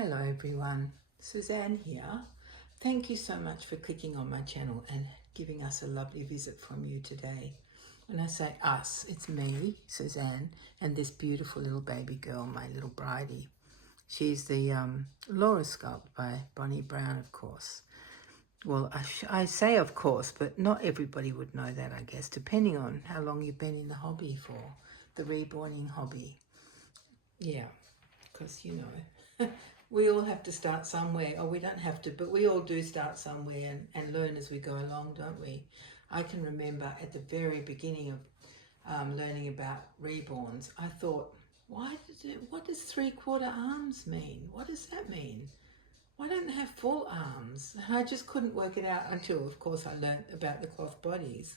Hello everyone, Suzanne here. Thank you so much for clicking on my channel and giving us a lovely visit from you today. When I say us, it's me, Suzanne, and this beautiful little baby girl, my little Bridie. She's the Laura sculpt by Bonnie Brown, of course. Well, I say of course, but not everybody would know that, I guess, depending on how long you've been in the hobby for, the reborning hobby. Yeah, because, you know, we all have to start somewhere, or we don't have to, but we all do start somewhere and learn as we go along, don't we? I can remember at the very beginning of learning about reborns, I thought, what does 3/4 arms mean? What does that mean? Why don't they have full arms? And I just couldn't work it out until, of course, I learnt about the cloth bodies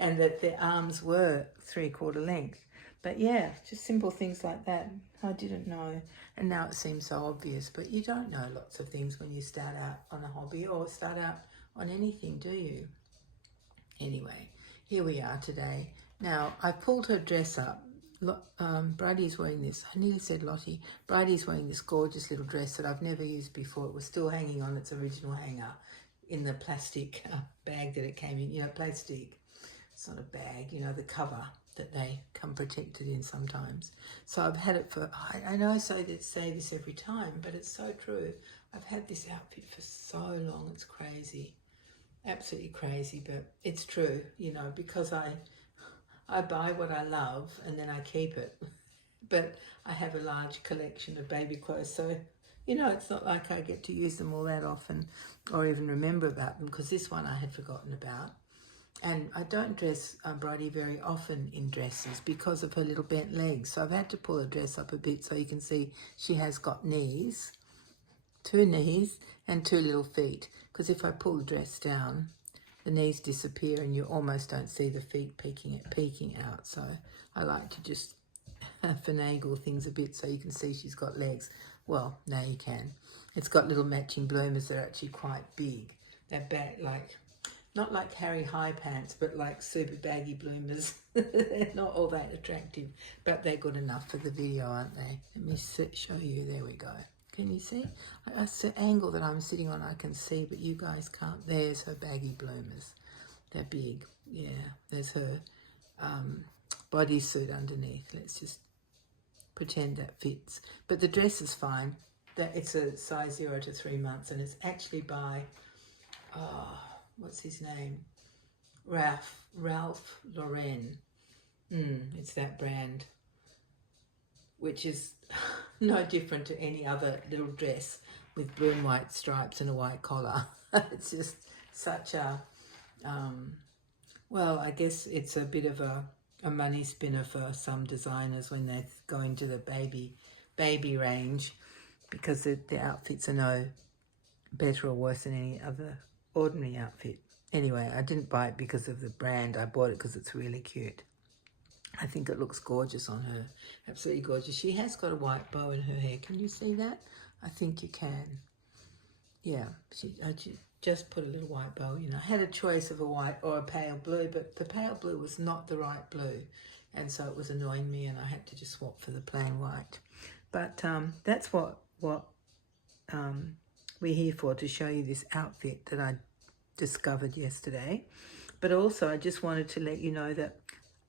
and that their arms were 3/4 length. But yeah, just simple things like that. I didn't know. And now it seems so obvious, but you don't know lots of things when you start out on a hobby or start out on anything, do you? Anyway, here we are today. Now, I pulled her dress up. Bridie's wearing this, I nearly said Lottie. Bridie's wearing this gorgeous little dress that I've never used before. It was still hanging on its original hanger in the plastic bag that it came in. You know, plastic. It's not a bag, you know, the cover that they come protected in sometimes. So I've had it for, I know I say this every time, but it's so true. I've had this outfit for so long, it's crazy. Absolutely crazy, but it's true, you know, because I buy what I love and then I keep it. But I have a large collection of baby clothes, so, you know, it's not like I get to use them all that often or even remember about them, because this one I had forgotten about. And I don't dress Bridie very often in dresses because of her little bent legs. So I've had to pull her dress up a bit so you can see she has got knees, 2 knees and 2 little feet. Because if I pull the dress down, the knees disappear and you almost don't see the feet peeking out. So I like to just finagle things a bit so you can see she's got legs. Well, now you can. It's got little matching bloomers that are actually quite big. They're like, not like Harry high pants, but like super baggy bloomers. They're not all that attractive, but they're good enough for the video, aren't they? Let me show you. There we go. Can you see? That's the angle that I'm sitting on, I can see, but you guys can't. There's her baggy bloomers. They're big. Yeah, there's her bodysuit underneath. Let's just pretend that fits. But the dress is fine. It's a size 0 to 3 months, and it's actually by, what's his name? Ralph Lauren. It's that brand, which is no different to any other little dress with blue and white stripes and a white collar. It's just such a, well, I guess it's a bit of a money spinner for some designers when they go into the baby range, because the outfits are no better or worse than any other ordinary outfit. Anyway, I didn't buy it because of the brand. I bought it because it's really cute. I think it looks gorgeous on her. Absolutely gorgeous. She has got a white bow in her hair. Can you see that? I think you can. Yeah, I just put a little white bow in. I had a choice of a white or a pale blue, but the pale blue was not the right blue. And so it was annoying me, and I had to just swap for the plain white. But that's what we're here for, to show you this outfit that I discovered yesterday. But also I just wanted to let you know that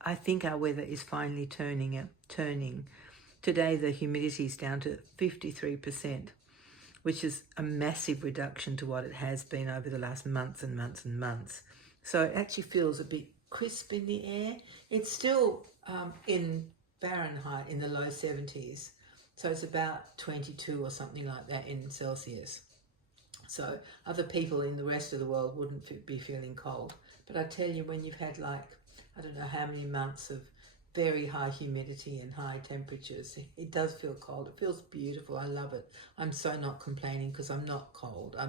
I think our weather is finally turning. Today the humidity is down to 53%, which is a massive reduction to what it has been over the last months and months and months. So it actually feels a bit crisp in the air. It's still in Fahrenheit in the low 70s. So it's about 22 or something like that in Celsius. So other people in the rest of the world wouldn't be feeling cold. But I tell you, when you've had like, I don't know how many months of very high humidity and high temperatures, it does feel cold. It feels beautiful. I love it. I'm so not complaining because I'm not cold. I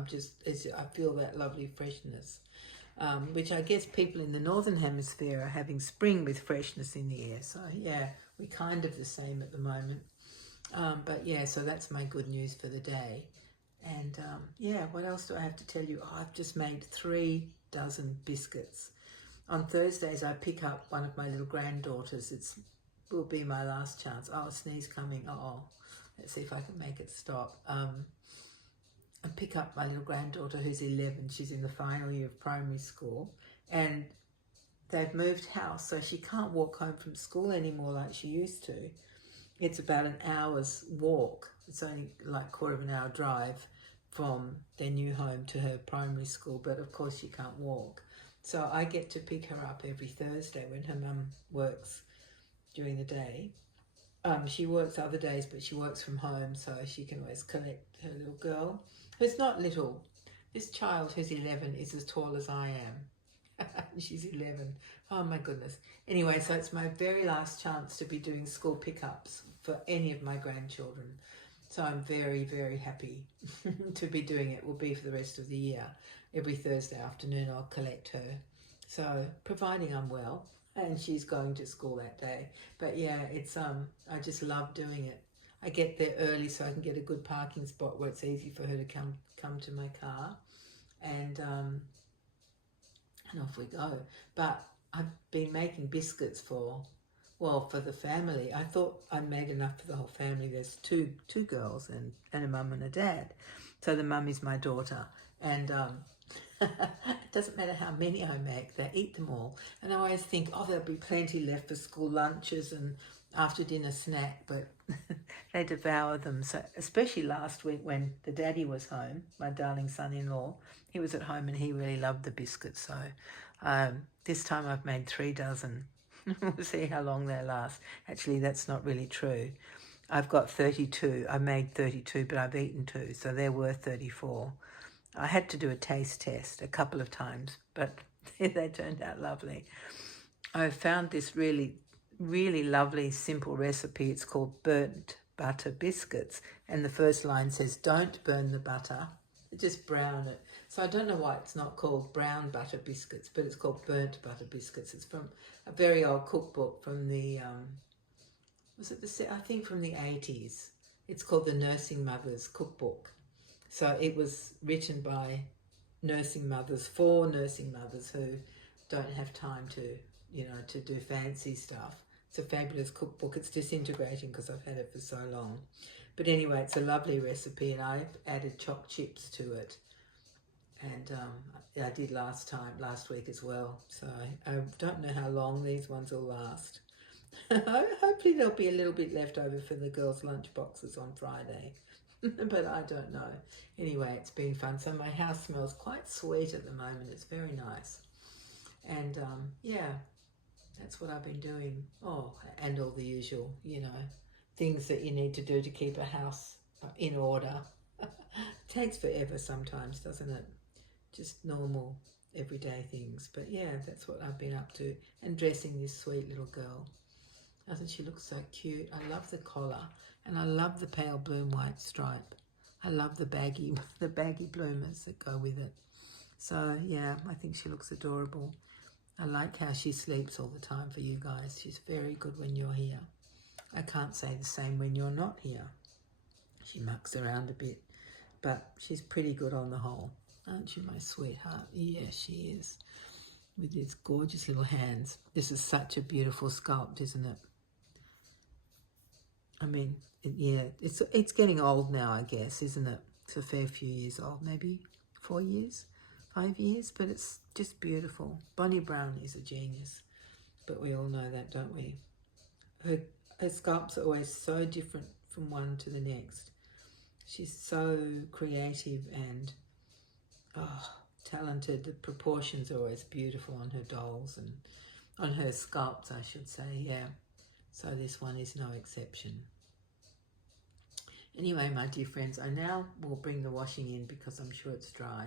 feel that lovely freshness, which I guess people in the Northern Hemisphere are having spring with freshness in the air. So yeah, we're kind of the same at the moment. But yeah, so that's my good news for the day. And yeah, what else do I have to tell you? Oh, I've just made 3 dozen biscuits. On Thursdays, I pick up one of my little granddaughters. Will be my last chance. Oh, sneeze coming. Let's see if I can make it stop. And pick up my little granddaughter who's 11. She's in the final year of primary school, and they've moved house, so she can't walk home from school anymore like she used to. It's about an hour's walk. It's only like a quarter of an hour drive from their new home to her primary school, but of course she can't walk. So I get to pick her up every Thursday when her mum works during the day. She works other days, but she works from home, so she can always collect her little girl, who's not little. This child who's 11 is as tall as I am. She's 11. Oh my goodness. Anyway, so it's my very last chance to be doing school pickups for any of my grandchildren. So I'm very, very happy to be doing it. Will be for the rest of the year. Every Thursday afternoon I'll collect her. So providing I'm well and she's going to school that day. But yeah, it's I just love doing it. I get there early so I can get a good parking spot where it's easy for her to come to my car, and off we go. But I've been making biscuits for the family. I thought I made enough for the whole family. There's two girls and a mum and a dad. So the mum is my daughter, and it doesn't matter how many I make, they eat them all. And I always think, oh, there'll be plenty left for school lunches and after dinner snack, but they devour them. So especially last week when the daddy was home, my darling son-in-law, he was at home and he really loved the biscuits. So this time I've made 3 dozen. We'll see how long they last. Actually, that's not really true. I've got 32. I made 32, but I've eaten 2, so they're worth 34. I had to do a taste test a couple of times, but they turned out lovely. I found this really, really lovely, simple recipe. It's called burnt butter biscuits. And the first line says, don't burn the butter, just brown it. So I don't know why it's not called brown butter biscuits, but it's called burnt butter biscuits. It's from a very old cookbook from the, I think from the 80s. It's called the Nursing Mothers Cookbook. So it was written by nursing mothers for nursing mothers who don't have time to, to do fancy stuff. It's a fabulous cookbook. It's disintegrating because I've had it for so long. But anyway, it's a lovely recipe, and I've added chopped chips to it. And I did last week as well. So I don't know how long these ones will last. Hopefully there'll be a little bit left over for the girls' lunch boxes on Friday. But I don't know. Anyway, it's been fun. So my house smells quite sweet at the moment. It's very nice. And yeah, that's what I've been doing. Oh, and all the usual, things that you need to do to keep a house in order. Takes forever sometimes, doesn't it? Just normal, everyday things. But yeah, that's what I've been up to. And dressing this sweet little girl. Doesn't she look so cute? I love the collar, and I love the pale blue and white stripe. I love the baggy bloomers that go with it. So yeah, I think she looks adorable. I like how she sleeps all the time for you guys. She's very good when you're here. I can't say the same when you're not here. She mucks around a bit, but she's pretty good on the whole. Aren't you, my sweetheart? Yes, she is. With these gorgeous little hands. This is such a beautiful sculpt, isn't it? I mean, yeah, it's getting old now, I guess, isn't it? It's a fair few years old, maybe 4 years, 5 years, but it's just beautiful. Bonnie Brown is a genius, but we all know that, don't we? Her sculpts are always so different from one to the next. She's so creative and talented. The proportions are always beautiful on her dolls and on her sculpts, I should say, yeah. So this one is no exception. Anyway, my dear friends, I now will bring the washing in because I'm sure it's dry,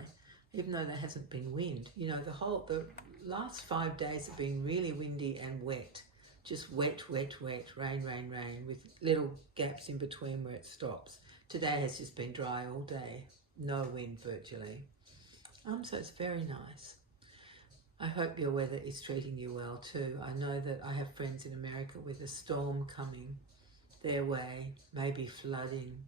even though there hasn't been wind. The last 5 days have been really windy and wet. Just wet, wet, wet, rain, rain, rain, with little gaps in between where it stops. Today has just been dry all day. No wind virtually. So it's very nice. I hope your weather is treating you well too. I know that I have friends in America with a storm coming their way, maybe flooding.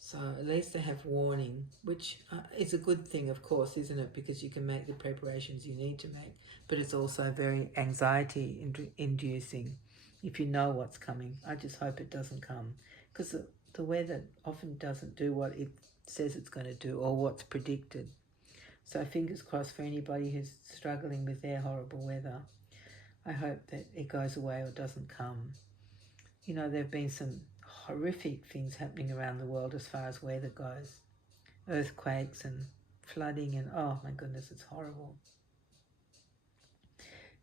So at least they have warning, which is a good thing, of course, isn't it? Because you can make the preparations you need to make. But it's also very anxiety inducing if you know what's coming. I just hope it doesn't come, because the the weather often doesn't do what it says it's going to do or what's predicted. So fingers crossed for anybody who's struggling with their horrible weather. I hope that it goes away or doesn't come. You know, there have been some horrific things happening around the world as far as weather goes. Earthquakes and flooding and, oh my goodness, it's horrible.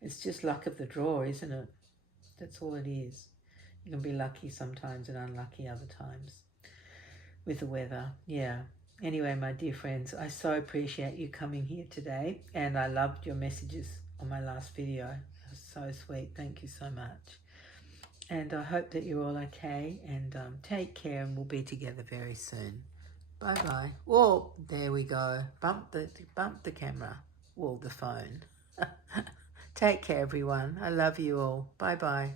It's just luck of the draw, isn't it? That's all it is. You can be lucky sometimes and unlucky other times with the weather. Yeah. Anyway, my dear friends, I so appreciate you coming here today, and I loved your messages on my last video. It was so sweet. Thank you so much. And I hope that you're all okay, and take care, and we'll be together very soon. Bye-bye. Whoa, there we go. Bump the camera. Well, the phone. Take care, everyone. I love you all. Bye-bye.